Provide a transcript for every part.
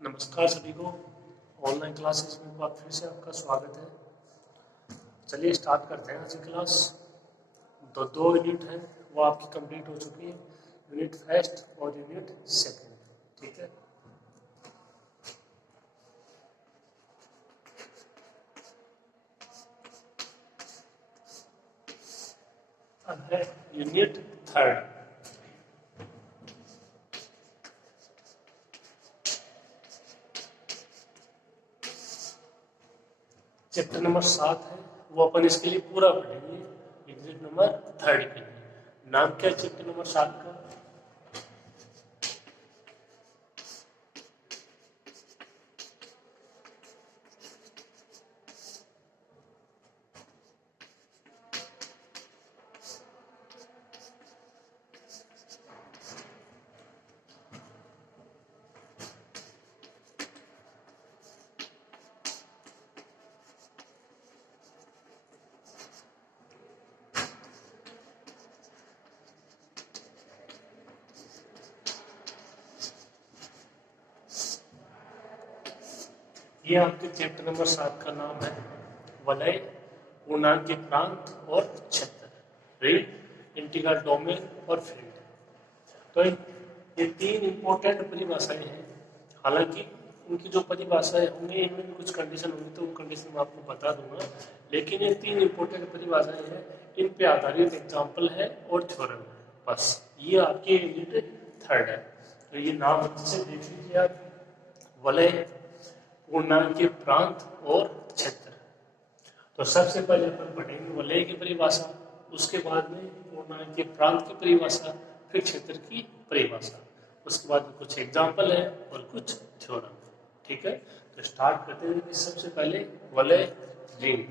नमस्कार सभी को। ऑनलाइन क्लासेस में एक बार फिर से आपका स्वागत है। चलिए स्टार्ट करते हैं आज की क्लास। दो यूनिट हैं वो आपकी कंप्लीट हो चुकी है, यूनिट फर्स्ट और यूनिट सेकंड। ठीक है, अब है यूनिट थर्ड। चैप्टर नंबर 7 है, वो अपन इसके लिए पूरा पढ़ेंगे यूनिट नंबर थर्ड के लिए। नाम क्या है चैप्टर नंबर 7 का? ये आपके चैप्टर नंबर 7 का नाम है वलय, पूर्णांक प्रांत और क्षेत्र, रेंज, इंटीग्रल डोमेन और फील्ड। तो ये तीन इंपॉर्टेंट परिभाषाएं हैं। हालांकि इनकी जो परिभाषाएं होंगी इनमें भी कुछ कंडीशन होंगी, तो वो कंडीशन मैं आपको बता दूंगा। लेकिन ये तीन इंपॉर्टेंट परिभाषाएं हैं, इन पे आधारित एग्जाम्पल है और थ्योरम है। बस ये आपके यूनिट थर्ड है। तो ये नाम अच्छे से देख लीजिए आप, वलय, पूर्णांक प्रांत और क्षेत्र। तो सबसे पहले अपन पढ़ेंगे वलय की परिभाषा, उसके बाद में पूर्णांक प्रांत की परिभाषा, फिर क्षेत्र की परिभाषा, उसके बाद में कुछ एग्जाम्पल है और कुछ थ्योरम। ठीक है, तो स्टार्ट करते हैं कि सबसे पहले वलय रिंग।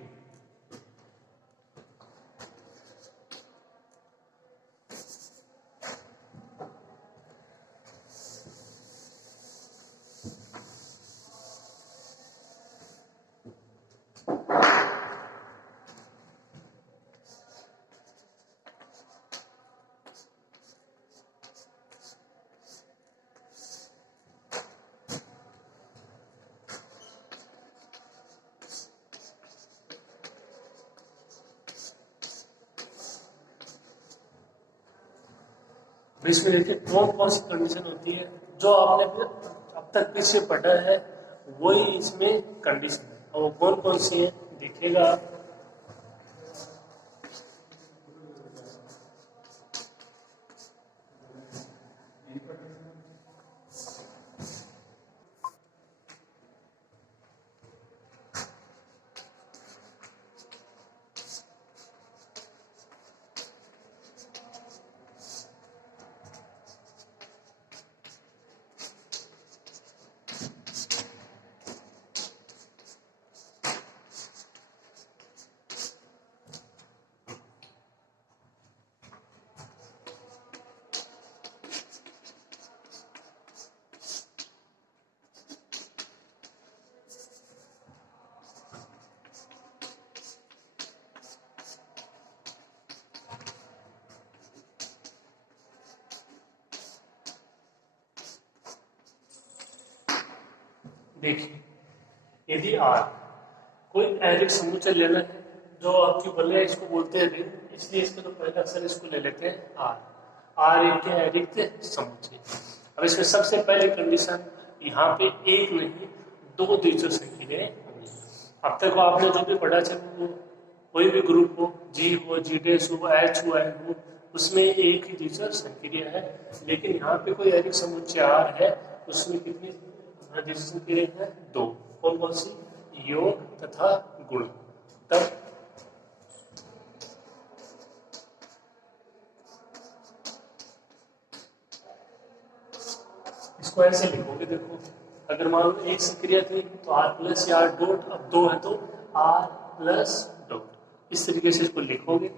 इसमें देखिए कौन कौन सी कंडीशन होती है जो आपने अब तक पीछे पढ़ा है, वही इसमें कंडीशन है। और वो कौन कौन सी है देखिएगा आप। देखिए, यदि आर कोई ऐरिक समुच्चय लेना है, जो आपकी वलय इसको बोलते हैं रिंग, इसलिए इसका तो पहला अक्षर इसको ले लेते हैं आर। आर एक के ऐरिक समुच्चय। अब इसमें सबसे पहले कंडीशन, यहाँ पे एक नहीं दो द्वितीय संख्याएं होंगी। अब तक आपने जो भी पढ़ा, चाहे वो कोई भी ग्रुप हो, जी हो, जी डेस हो, एच हो, एन हो, उसमें एक ही द्वितीय संख्या है। लेकिन यहाँ पे कोई ऐरिक समुच्चय आर है, उसमें कितनी संख्याएं हैं? दो। कौन कौन सी? योग तथा गुण। तब इसको ऐसे लिखोगे, देखो अगर मान लो एक संक्रिया थी तो आर प्लस या आर डॉट, अब दो है तो आर प्लस डॉट, इस तरीके से इसको लिखोगे।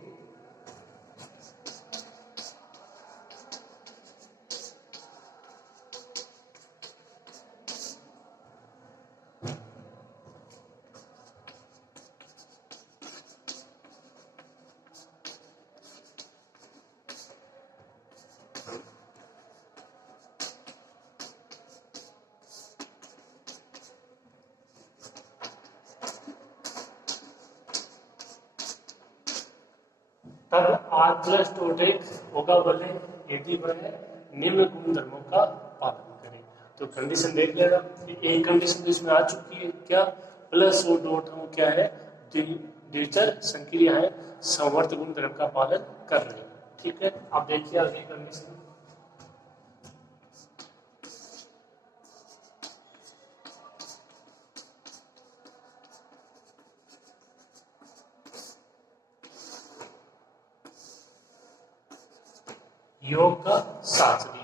तब आर प्लस डॉट एक होगा भले यदि वह निम्न गुण धर्मों का पालन करे। तो कंडीशन देख लेना, एक कंडीशन तो इसमें आ चुकी है, क्या प्लस और डॉट हम क्या है द्विचर संक्रिया है, संवर्त गुण धर्म का पालन कर रहे हैं। ठीक है, आप देखिए आगे कंडीशन। योग का साचरी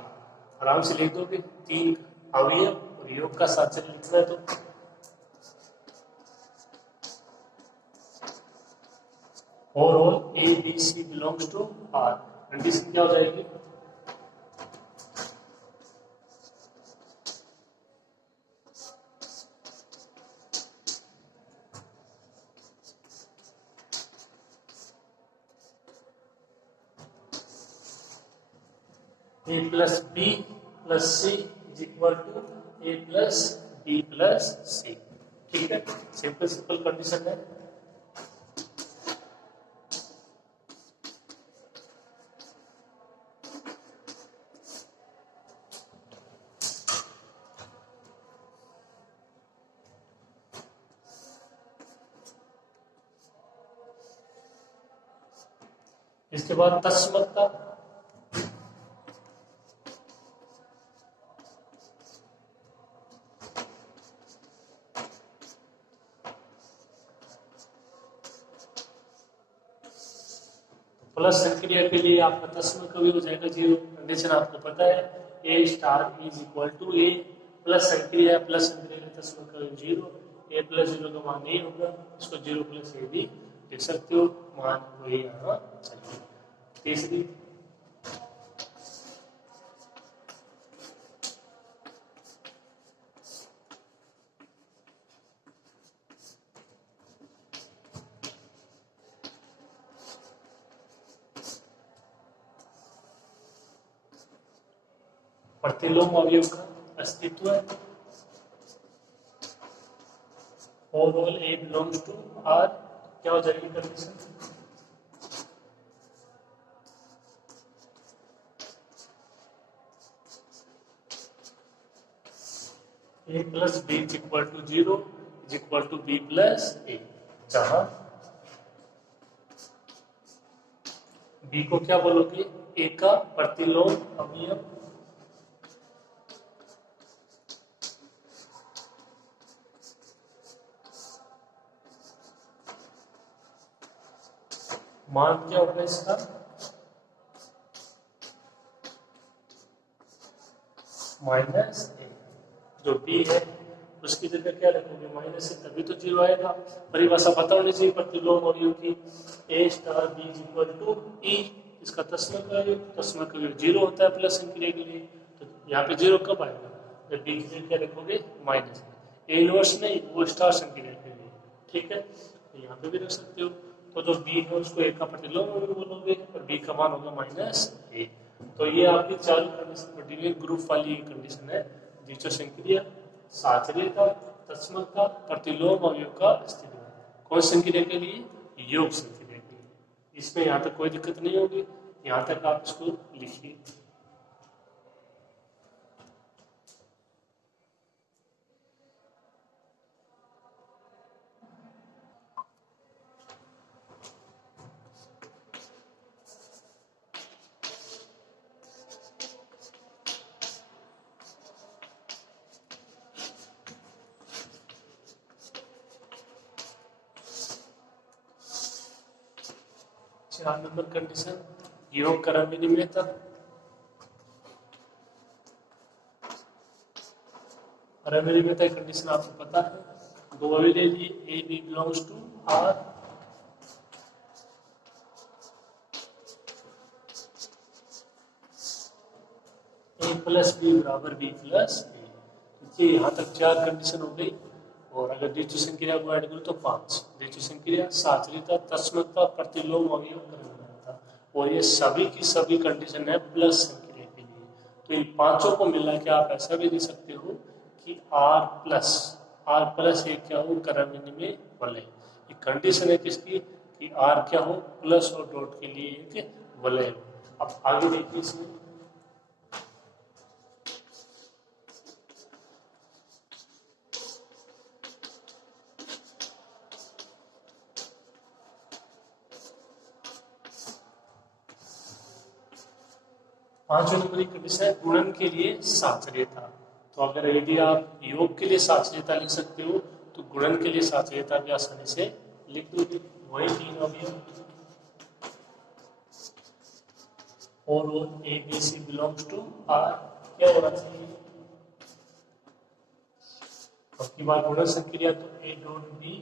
आराम से लिख दोगे, 3 अवयव और योग का साचरी लिखना है। तो और all A B C belongs to R, condition क्या हो जाएगी? A plus B plus C is equal to A plus B plus C. ठीक है, सिंपल सिंपल कंडीशन है। इसके बाद तस्मकता, प्लस संक्रिया के लिए आपका तस्म कभी हो जाएगा 0। कंडीशन आपको पता है, A star is equal to A plus संक्रिया, प्लस संक्रिया का तस्म कभी 0, ए प्लस 0 का मान नहीं होगा, इसको 0 प्लस ए भी लिख सकते हो, मान वही यहाँ चलिए। तीसरी प्रतिलोम अवयव का अस्तित्व है, और all A belongs to R, क्या हो जाएगी condition? A plus B is equal to 0 is equal to B plus A, जहां बी को क्या बोलोगे? ए का प्रतिलोम अवयव, मान क्या होगा इसका? माइनस ए। जो बी है उसकी जगह क्या रखोगे? माइनस ए, तभी तो 0 आएगा। परिभाषा पता होनी चाहिए प्रतिलोम अवयव की, A star B is equal to E, इसका तस्मक अवयव, तस्मक अवयव 0 होता है प्लस संक्रिया के लिए, तो यहाँ पे 0 कब आएगा? जब बी की जगह क्या रखोगे? माइनस ए। इनवर्स नहीं, वो स्टार संक्रिया के लिए। ठीक है, तो यहाँ पे भी रख सकते हो। तो जो बी है उसको ए का प्रतिलोम बोलोगे और बी का मान होगा माइनस ए। तो ये आपकी 4 कंडीशन पड़ी ग्रुप वाली कंडीशन है, द्विचर संक्रिया, साचर्य का, तस्मक का, प्रतिलोम अवयव का अस्तित्व। कौन संक्रिया के लिए? योग संक्रिया के लिए। इसमें यहाँ तक कोई दिक्कत नहीं होगी, यहाँ तक आप इसको लिखिए। चार नंबर कंडीशन, योग क्रम विनिमयता। क्रम विनिमयता कंडीशन आपको पता है, दो अवयव ले लिए, A B belongs to R, A plus B बराबर बी प्लस ए। देखिए यहाँ तक 4 कंडीशन हो गई, और अगर द्वितीय संक्रिया को ऐड करो तो 5। द्वितीय संक्रिया, साचर्यता, तस्मकता, प्रतिलोम अवयव क्रमविनिमयता, और ये सभी की सभी कंडीशन है प्लस संक्रिया के लिए। तो इन पांचों को मिला के आप ऐसा भी दे सकते हो कि आर प्लस एक क्या हो? क्रम विनिमय वलय। ये कंडीशन है किसकी? कि आर क्या हो, प्लस और डॉट के लिए एक वलय हो। अब आगे देखिए इसमें, पांचवें नंबर की कंडीशन है गुणन के लिए साचर्यता। तो अगर यदि आप योग के लिए साचर्यता लिख सकते हो तो गुणन के लिए साचर्यता भी आसानी से लिख दोगे। वही तीन अवयव और वो A B C belongs to R क्या होना चाहिए, अब की बार गुणन संक्रिया तो A dot B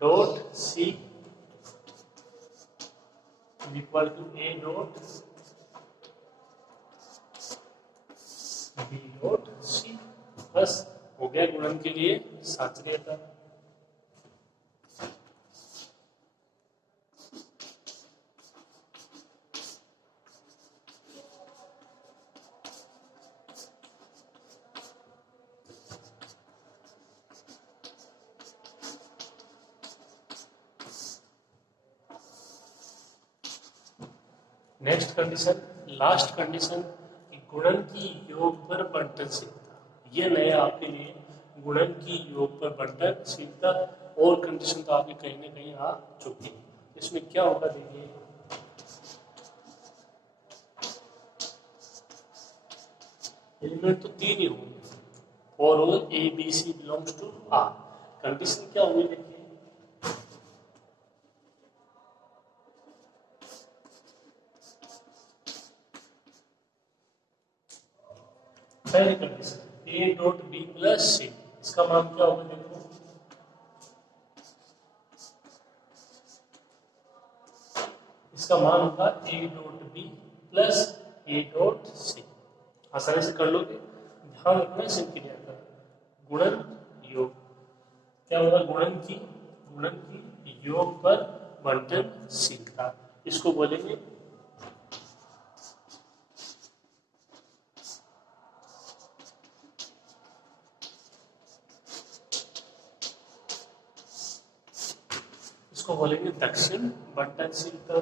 dot C equal to A dot B dot C, बस हो गया गुणन के लिए साचर्यता। नेक्स्ट कंडीशन, लास्ट कंडीशन, गुणन की योग पर बंटनशीलता। ये नया आपके लिए गुणन की योग पर बंटनशीलता और कंडीशन तो आपके कहीं ना कहीं आ चुकी है। इसमें क्या होगा देखिए, एलिमेंट तो तीन ही होंगे और वो A B C belongs to R. Condition क्या होगी देखिए, पहली condition A dot B plus C, इसका मान क्या होगा देखो, इसका मान होगा A dot B plus A dot C. आसानी से कर लोगे। ध्यान रखना है संक्रिया का गुणन योग क्या होगा, गुणन की योग पर बंटनशीलता, इसको बोलेंगे दक्षिण बंटनशीलता।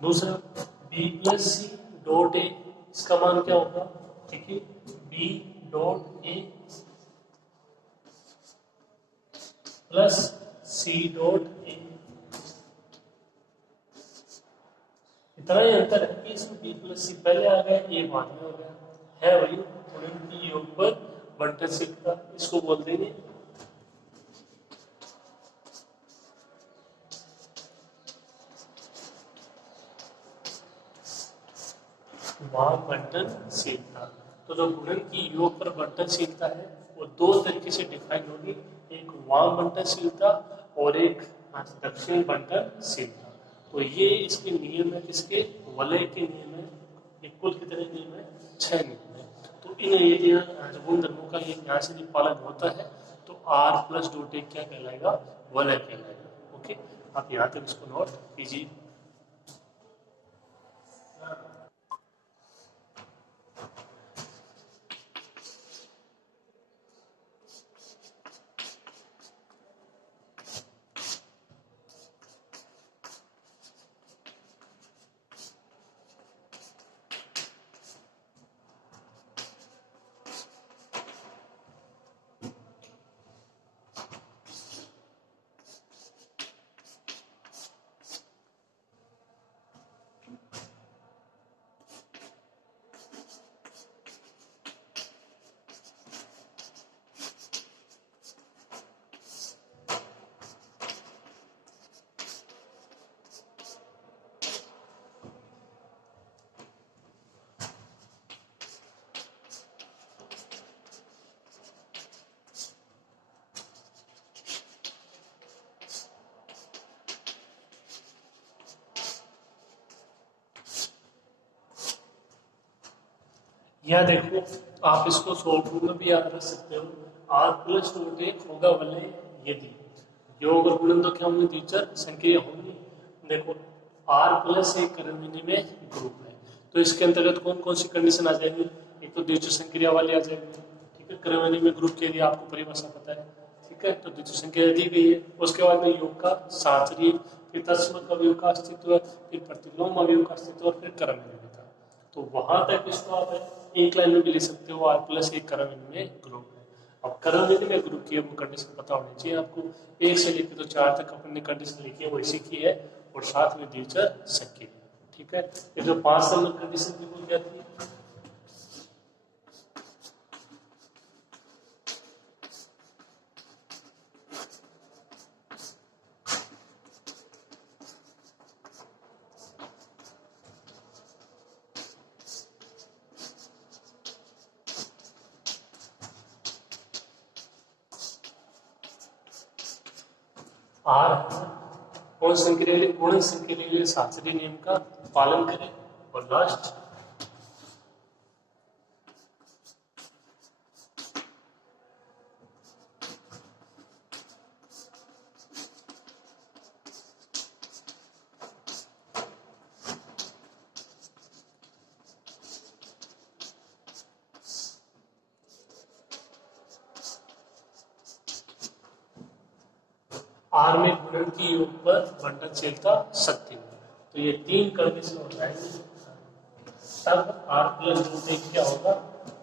दूसरा B plus C dot A, इसका मान क्या होगा, देखिए B dot A plus C dot A, इतना ही अंतर है कि इसमें बी प्लस सी पहले आ गया, ए बाद में हो गया, है वही गुणन की योग पर बंटनशीलता, इसको बोल देंगे वाम बंटनशीलता। तो जो गुणन की योग पर बंटनशीलता है वो दो तरीके से डिफाइन होगी, एक वाम बंटनशीलता और एक दक्षिण बंटनशीलता। तो ये इसके नियम है, किसके, वलय के नियम है। ये कुल कितने नियम है, 6 नियम है। तो इन यदि गुण धर्मों का ये यहाँ से पालन होता है तो आर प्लस डॉट ए क्या कहलाएगा, वलय कहलाएगा। ओके, आप यहाँ तक इसको नोट कीजिए। यह देखो, आप इसको शॉर्ट रूप में भी याद रख सकते हो, आर प्लस डॉट ए होगा वलय यदि योग और गुणन तो क्या होंगे, टीचर संक्रिया होंगी। देखो आर प्लस एक कर्मविधि में ग्रुप है, तो तो इसके अंतर्गत कौन कौन सी कंडीशन आ जाएगी? एक तो द्वितीय संक्रिया वाली आ जाएगी, ठीक है, क्रमनिधि में ग्रुप के लिए आपको परिभाषा पता है, ठीक है, तो द्वितीय संक्रिया दी गई है। उसके बाद में योग का साहचर्य, फिर तत्समक अवयव का अस्तित्व, फिर प्रतिलोम अवयव का अस्तित्व और फिर क्रमनिधि। तो वहां तक इसको आप एक लाइन में भी लिख सकते हो, आर प्लस एक क्रमनिधि में ग्रुप है। अब क्रमनिधि में ग्रुप की वो कंडीशन पता होनी चाहिए आपको। एक से लेकर तो 4 तक अपन ने कंडीशन लिखी है वो इसी की है, और साथ में द्विचर संक्रिया, ठीक है। ये जो 5 नंबर कंडीशन थी वो क्या थी? आर कौन संक्रिया गुणन संक्रिया के लिए शास्त्रीय नियम का पालन करें, और लास्ट आर में गुणन की योग पर बंटनशीलता सत्य। तो ये 3 कंडीशन हो जाएंगे, तब आर प्लस रूट एक क्या होगा?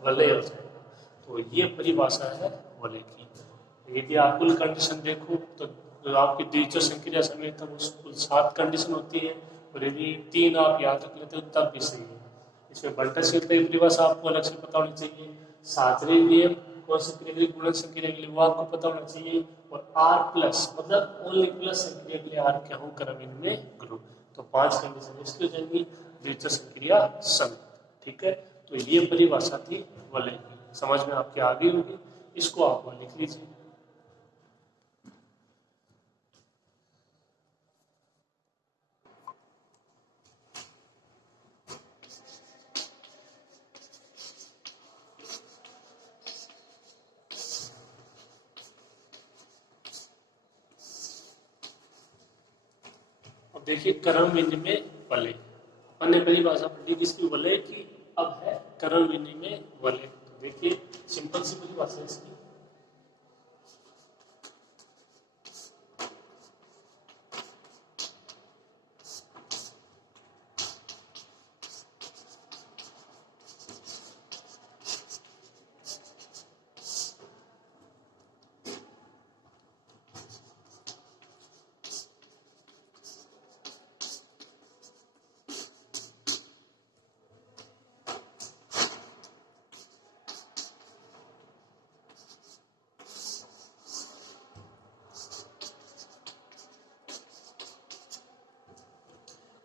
वलय हो जाएगा। तो ये परिभाषा है वलय की। यदि आप कुल कंडीशन देखो तो जो आपकी द्वितीय संक्रिया समेत तब उस कुल 7 कंडीशन होती है, और यदि 3 आप याद रख लेते हो तब भी सही है। इसमें बंटनशीलता की परिभाषा आपको अलग से पता होनी चाहिए, शास्त्रीय नियम कौन संक्रिया गुणन संक्रिया के लिए वो आपको पता होना चाहिए, और आर प्लस मतलब ओनली प्लस संक्रिया के लिए आर क्या हो? क्रमनिधि में ग्रुप। तो 5 कंडीशन इसकी हो जाएंगी द्वितीय संक्रिया समेत, ठीक है। तो ये परिभाषा थी वलय की, समझ में आपके आ गई होगी, इसको आप वहां लिख लीजिए। अब देखिए क्रमनिधि में वलय, अपन ने परिभाषा पढ़ी किसकी? वलय की। अब है क्रमनिधि में वलय। तो देखिए सिंपल सी परिभाषा है इसकी।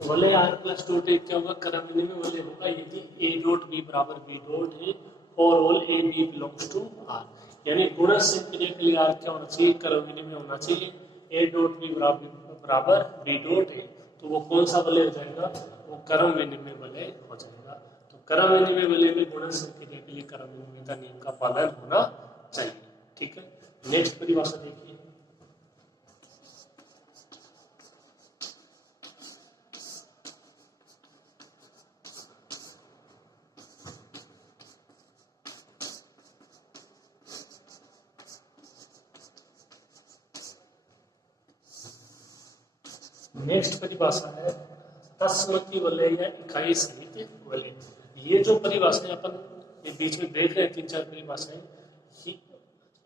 वलय आर प्लस डॉट एक क्या होगा? क्रमनिधि में वलय होगा यदि ए डॉट बी बराबर बी डॉट है और all A B belongs to R. यानी गुणन संक्रिया के लिए आर क्या होना चाहिए? क्रमनिधि में होना चाहिए। ए डॉट बी बराबर बी डॉट है, तो वो कौन सा वलय हो जाएगा? वो क्रमनिधि में वलय हो जाएगा। तो क्रमनिधि में वलय में गुणन संक्रिया के लिए क्रमनिधि का नियम का पालन होना चाहिए, ठीक है। नेक्स्ट परिभाषा देखिए। नेक्स्ट परिभाषा है तस्मकी वलय या इकाई सहित वलय। ये जो परिभाषाएं अपन ये बीच में देख रहे हैं 3-4 परिभाषाएं,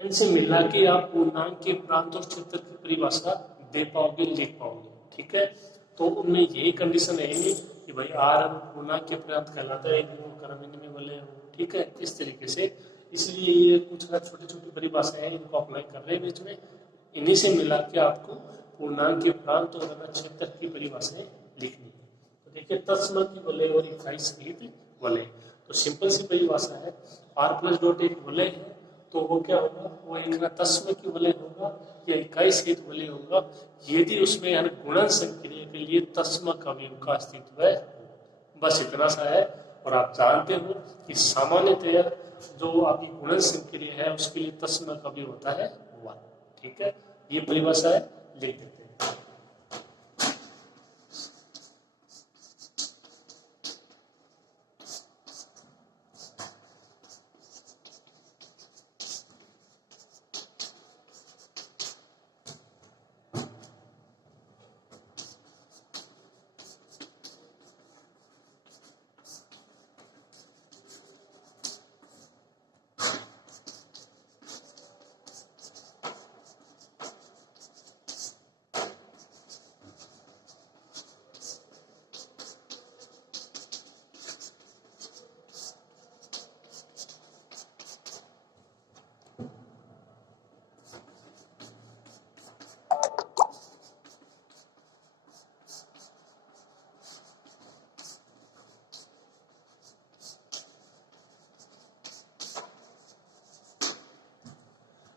इनसे मिला के आप पूर्णांक के प्रांत और क्षेत्र की परिभाषा दे पाओगे, लिख पाओगे, ठीक है। तो उनमें यही कंडीशन है कि भाई आर पूर्णांक के प्रांत कहलाता है यदि वो क्रमनिधि में वलय हो, ठीक है, इस तरीके से। इसलिए ये कुछ छोटी छोटी परिभाषाएं हैं, इनको अप्लाई कर रहे हैं बीच में। इन्हीं से मिला के आपको पूर्णांक के प्रांत और क्षेत्र की परिभाषाएं लिखनी है। तो देखिए तत्समक वलय और इकाई सहित वलय, तो सिंपल सी परिभाषा है। आर प्लस डॉट एक वलय है, तो वो क्या होगा? वो एक ना तत्समक वलय होगा या इकाई सहित वलय होगा यदि उसमें हर गुणन संक्रिया के लिए तत्समक अवयव का अस्तित्व है। बस इतना सा है। और आप जानते हो कि सामान्यतया जो आपकी गुणन संक्रिया है उसके लिए तत्समक अवयव होता है 1, ठीक है। ये परिभाषा है, लिख देते हैं।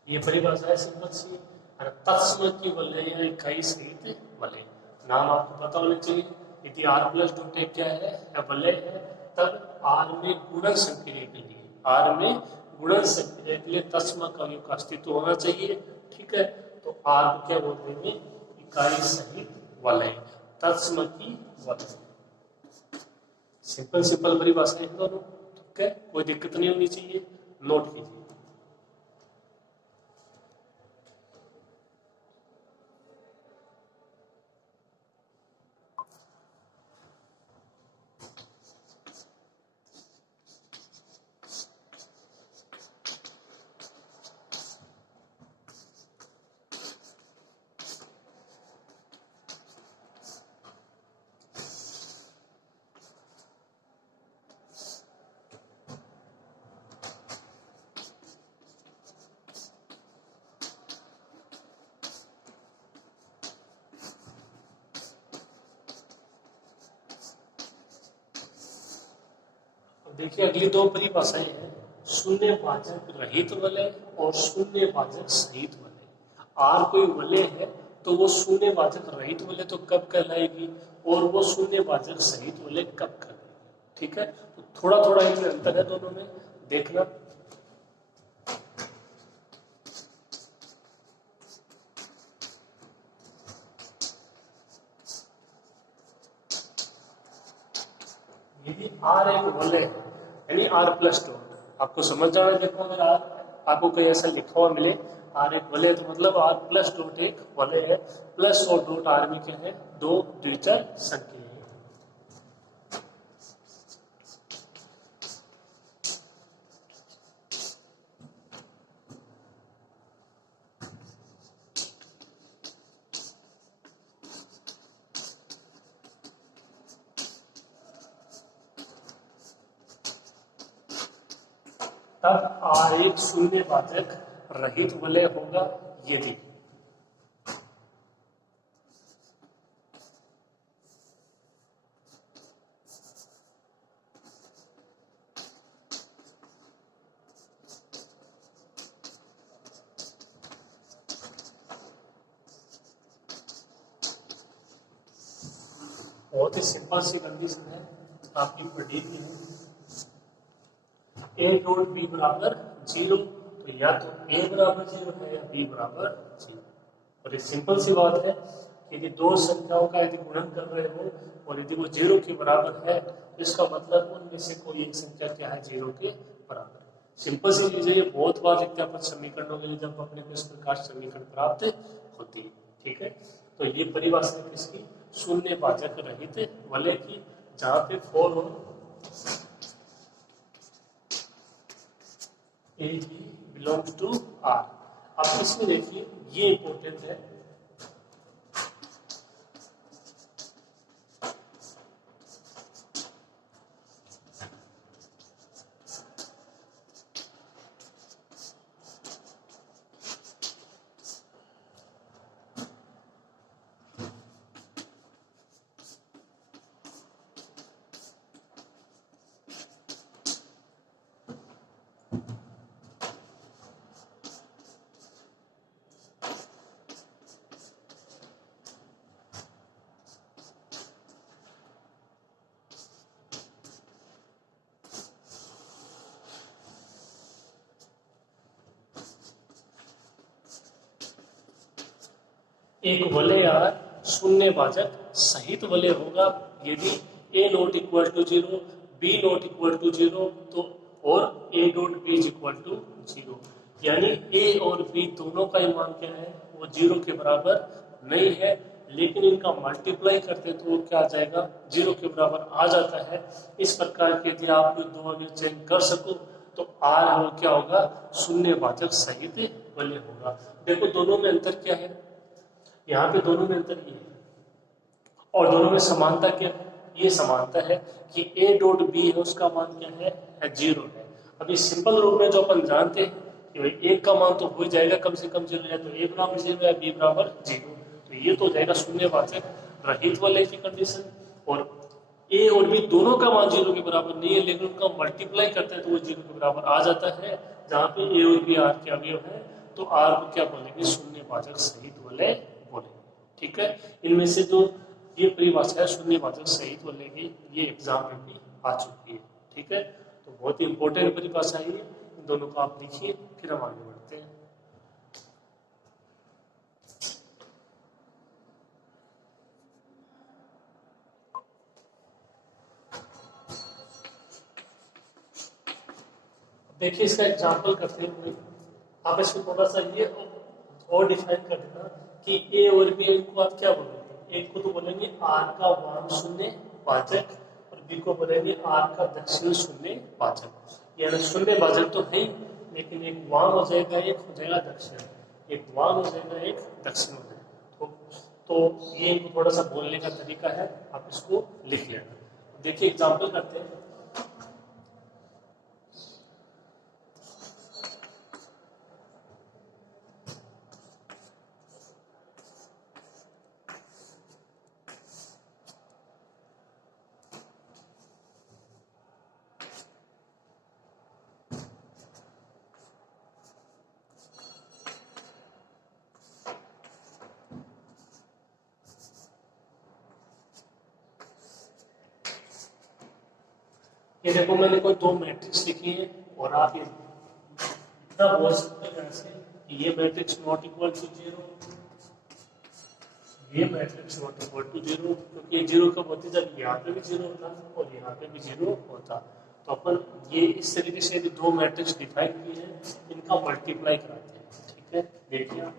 ये परिभाषा है सिंपल सी। और तत्सम की वलय या इकाई सहित वलय, नाम आपको पता होना चाहिए। यदि आर प्लस डॉट एक क्या है या वलय है, तब आर में गुणन संक्रिया के लिए, आर में गुणन संक्रिया के लिए तत्सम कवियों का अस्तित्व होना चाहिए। ठीक है, तो आर को क्या बोलते हैं, इकाई सहित वलय, तत्सम की वलय। सिंपल सिंपल परिभाषा है दोनों। ठीक है, कोई दिक्कत नहीं होनी चाहिए, नोट कीजिए। देखिए अगली दो परिभाषाएं हैं, शून्य भाजक रहित वलय और शून्य भाजक सहित वलय। आर कोई वलय है तो वो शून्य भाजक रहित वलय तो कब कहलाएगी, और वो शून्य भाजक सहित वलय कब कहलाएगी। ठीक है, तो थोड़ा थोड़ा इनमें अंतर है दोनों में, देखना। यदि आर एक वलय है यानी आर प्लस डॉट, आपको समझ जाना। देखो अगर आपको कहीं ऐसा लिखा हुआ मिले आर एक वलय, तो मतलब आर प्लस डॉट एक वलय है। प्लस और डॉट आर में क्या है, दो द्विचर संख्या है। तब आर एक शून्य भाजक रहित वलय होगा यदि बहुत ही सिंपल सी कंडीशन है, आपकी पढ़ी भी है। ए डॉट बी बराबर 0, तो या तो ए बराबर 0 है या बी बराबर 0। और ये सिंपल सी बात है, यदि दो संख्याओं का यदि गुणन कर रहे हो और यदि वो 0 के बराबर है, इसका मतलब उनमें से कोई एक संख्या क्या है, 0 के बराबर है। सिंपल सी चीज है, ये बहुत बार लिखते हैं अपन समीकरणों के लिए जब अपने को इस प्रकार समीकरण प्राप्त होती है। ठीक है, तो ये परिभाषा है किसकी, शून्य भाजक रहित वलय की, जहां पे फॉर हो A B belongs to R. अब इसमें देखिए ये इंपॉर्टेंट है, एक वलय आर शून्य भाजक सहित वलय होगा यदि A not equal to 0, B not equal to 0, तो और A dot B is equal to 0। यानी ए और बी दोनों का मान क्या है, वो 0 के बराबर नहीं है, लेकिन इनका मल्टीप्लाई करते तो वो क्या आ जाएगा, 0 के बराबर आ जाता है। इस प्रकार के यदि आप कोई दो अवयव चेंज कर सको तो आर है वो क्या होगा, शून्य भाजक सहित वलय होगा। देखो दोनों में अंतर क्या है, यहाँ पे दोनों में अंतर ये है, और दोनों में समानता क्या है, ये समानता है कि ए डॉट बी है उसका मान क्या है, 0 है। अभी सिंपल रूप में जो अपन जानते हैं कि भाई एक का मान तो हो ही जाएगा कम से कम 0 है, तो ए बराबर 0 या बी बराबर 0, तो ये तो हो जाएगा शून्यवाचक रहित वलय की कंडीशन। और ए और बी दोनों का मान 0 के बराबर नहीं है, लेकिन उनका मल्टीप्लाई करते हैं तो वो 0 के बराबर आ जाता है, जहाँ पे ए और बी आर के अवयव है। तो आर को क्या बोलेंगे, शून्य भाजक सहित वलय बोलेंगे। ठीक है, इनमें से जो ये परिभाषा है शून्य भाजक सहित वलय की, ये एग्जाम में भी आ चुकी है। ठीक है, तो बहुत ही इंपॉर्टेंट परिभाषा है ये, इन दोनों को आप लिखिए, फिर हम आगे बढ़ते हैं। देखिए इसका एग्जाम्पल करते हैं, आप इसको थोड़ा सा ये और डिफाइन कर देना कि ए और बी को आप क्या बोलेंगे। एक को तो बोलेंगे आर का वाम शून्य भाजक और बी को बोलेंगे आर का दक्षिण शून्य भाजक। यानी शून्य भाजक तो है ही, लेकिन एक वाम हो जाएगा, एक हो जाएगा दक्षिण, एक वाम हो जाएगा, एक दक्षिण हो जाएगा। तो ये इनको थोड़ा सा बोलने का तरीका है, आप इसको लिख लेना। देखिए एग्जाम्पल करते हैं। ये देखो मैंने कोई दो मैट्रिक्स लिखी है और आप ये इतना बोल सकते हैं ऐसे कि ये matrix not equal to zero, ये matrix not equal to zero, क्योंकि ये जीरो कब होती है, जब यहाँ पे भी जीरो होता और यहाँ पे भी जीरो होता। तो अपन ये इस तरीके से दो मैट्रिक्स डिफाइन किए हैं, इनका मल्टीप्लाई कराते हैं। ठीक है, देखिए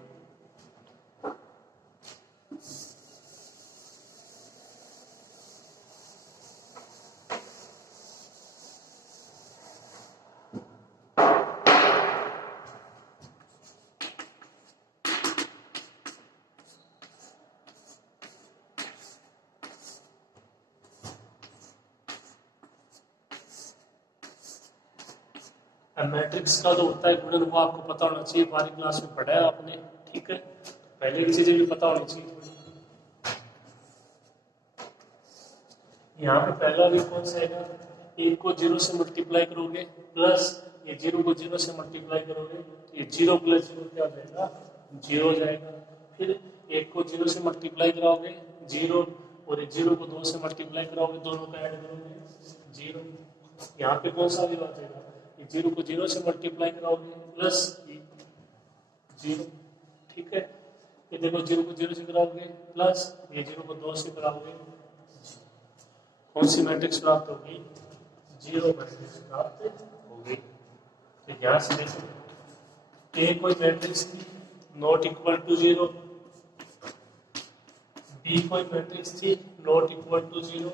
मैट्रिक्स का जो होता है गुणन, वो आपको पता होना चाहिए, हमारी क्लास में पढ़ा है आपने। ठीक है, पहले की चीजें भी पता होनी चाहिए। यहाँ पे पहला भी कौन सा है, एक को जीरो से मल्टीप्लाई करोगे प्लस ये जीरो को जीरो से मल्टीप्लाई करोगे तो ये जीरो प्लस जीरो क्या हो जाएगा, जीरो हो जाएगा। फिर एक को जीरो से मल्टीप्लाई कराओगे जीरो, और जीरो को दो से मल्टीप्लाई कराओगे, दोनों का ऐड करोगे जीरो। यहाँ पे कौन सा भी आ जाएगा, ये जीरो को जीरो से मल्टीप्लाई कराओगे प्लस जीरो। ठीक है, ये देखो जीरो को जीरो से कराओगे प्लस ये जीरो को दो से कराओगे, कौन सी मैट्रिक्स प्राप्त होगी, जीरो मैट्रिक्स प्राप्त होगी। तो यहाँ से देखो ए कोई मैट्रिक्स थी not equal to zero, B कोई मैट्रिक्स थी नॉट इक्वल टू जीरो,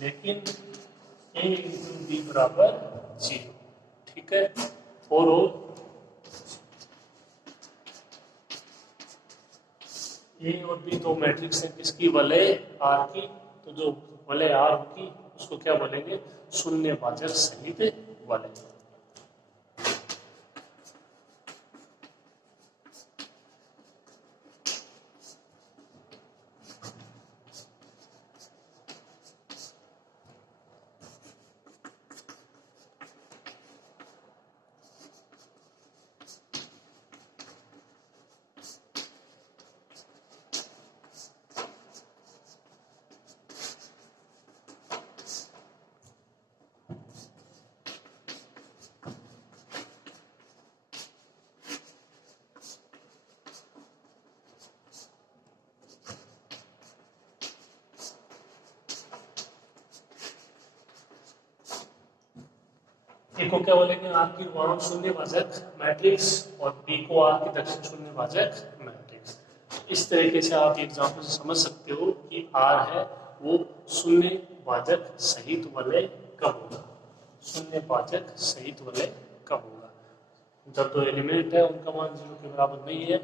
लेकिन ए इंटू बी बराबर जीरो। ठीक है, और ए और बी दो मैट्रिक्स है किसकी, वलय आर की। तो जो वलय आर होगी उसको क्या बोलेंगे, शून्य भाजक सहित वलय। ए को क्या बोलेंगे, आपकी वाम शून्य भाजक मैट्रिक्स, और बी को आपकी दक्षिण शून्य भाजक मैट्रिक्स। इस तरीके से आप एग्जाम्पल से समझ सकते हो कि आर है वो शून्य भाजक सहित वलय कब होगा, शून्य भाजक सहित वलय कब होगा, जब दो एलिमेंट है उनका मान जीरो के बराबर नहीं है,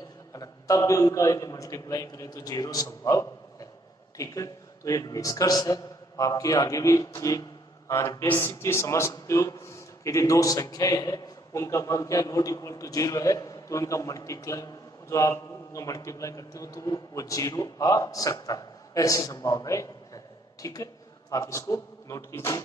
तब भी उनका यदि मल्टीप्लाई करें तो जीरो संभव है। ठीक है, तो एक निष्कर्ष है, आपके आगे भी ये बेसिक चीज समझ सकते हो। यदि दो संख्याएं हैं उनका मान क्या नॉट इक्वल टू जीरो है, तो उनका मल्टीप्लाई जो आप उनका मल्टीप्लाई करते हो तो वो जीरो आ सकता है, ऐसी संभावनाएं है। ठीक है, आप इसको नोट कीजिए।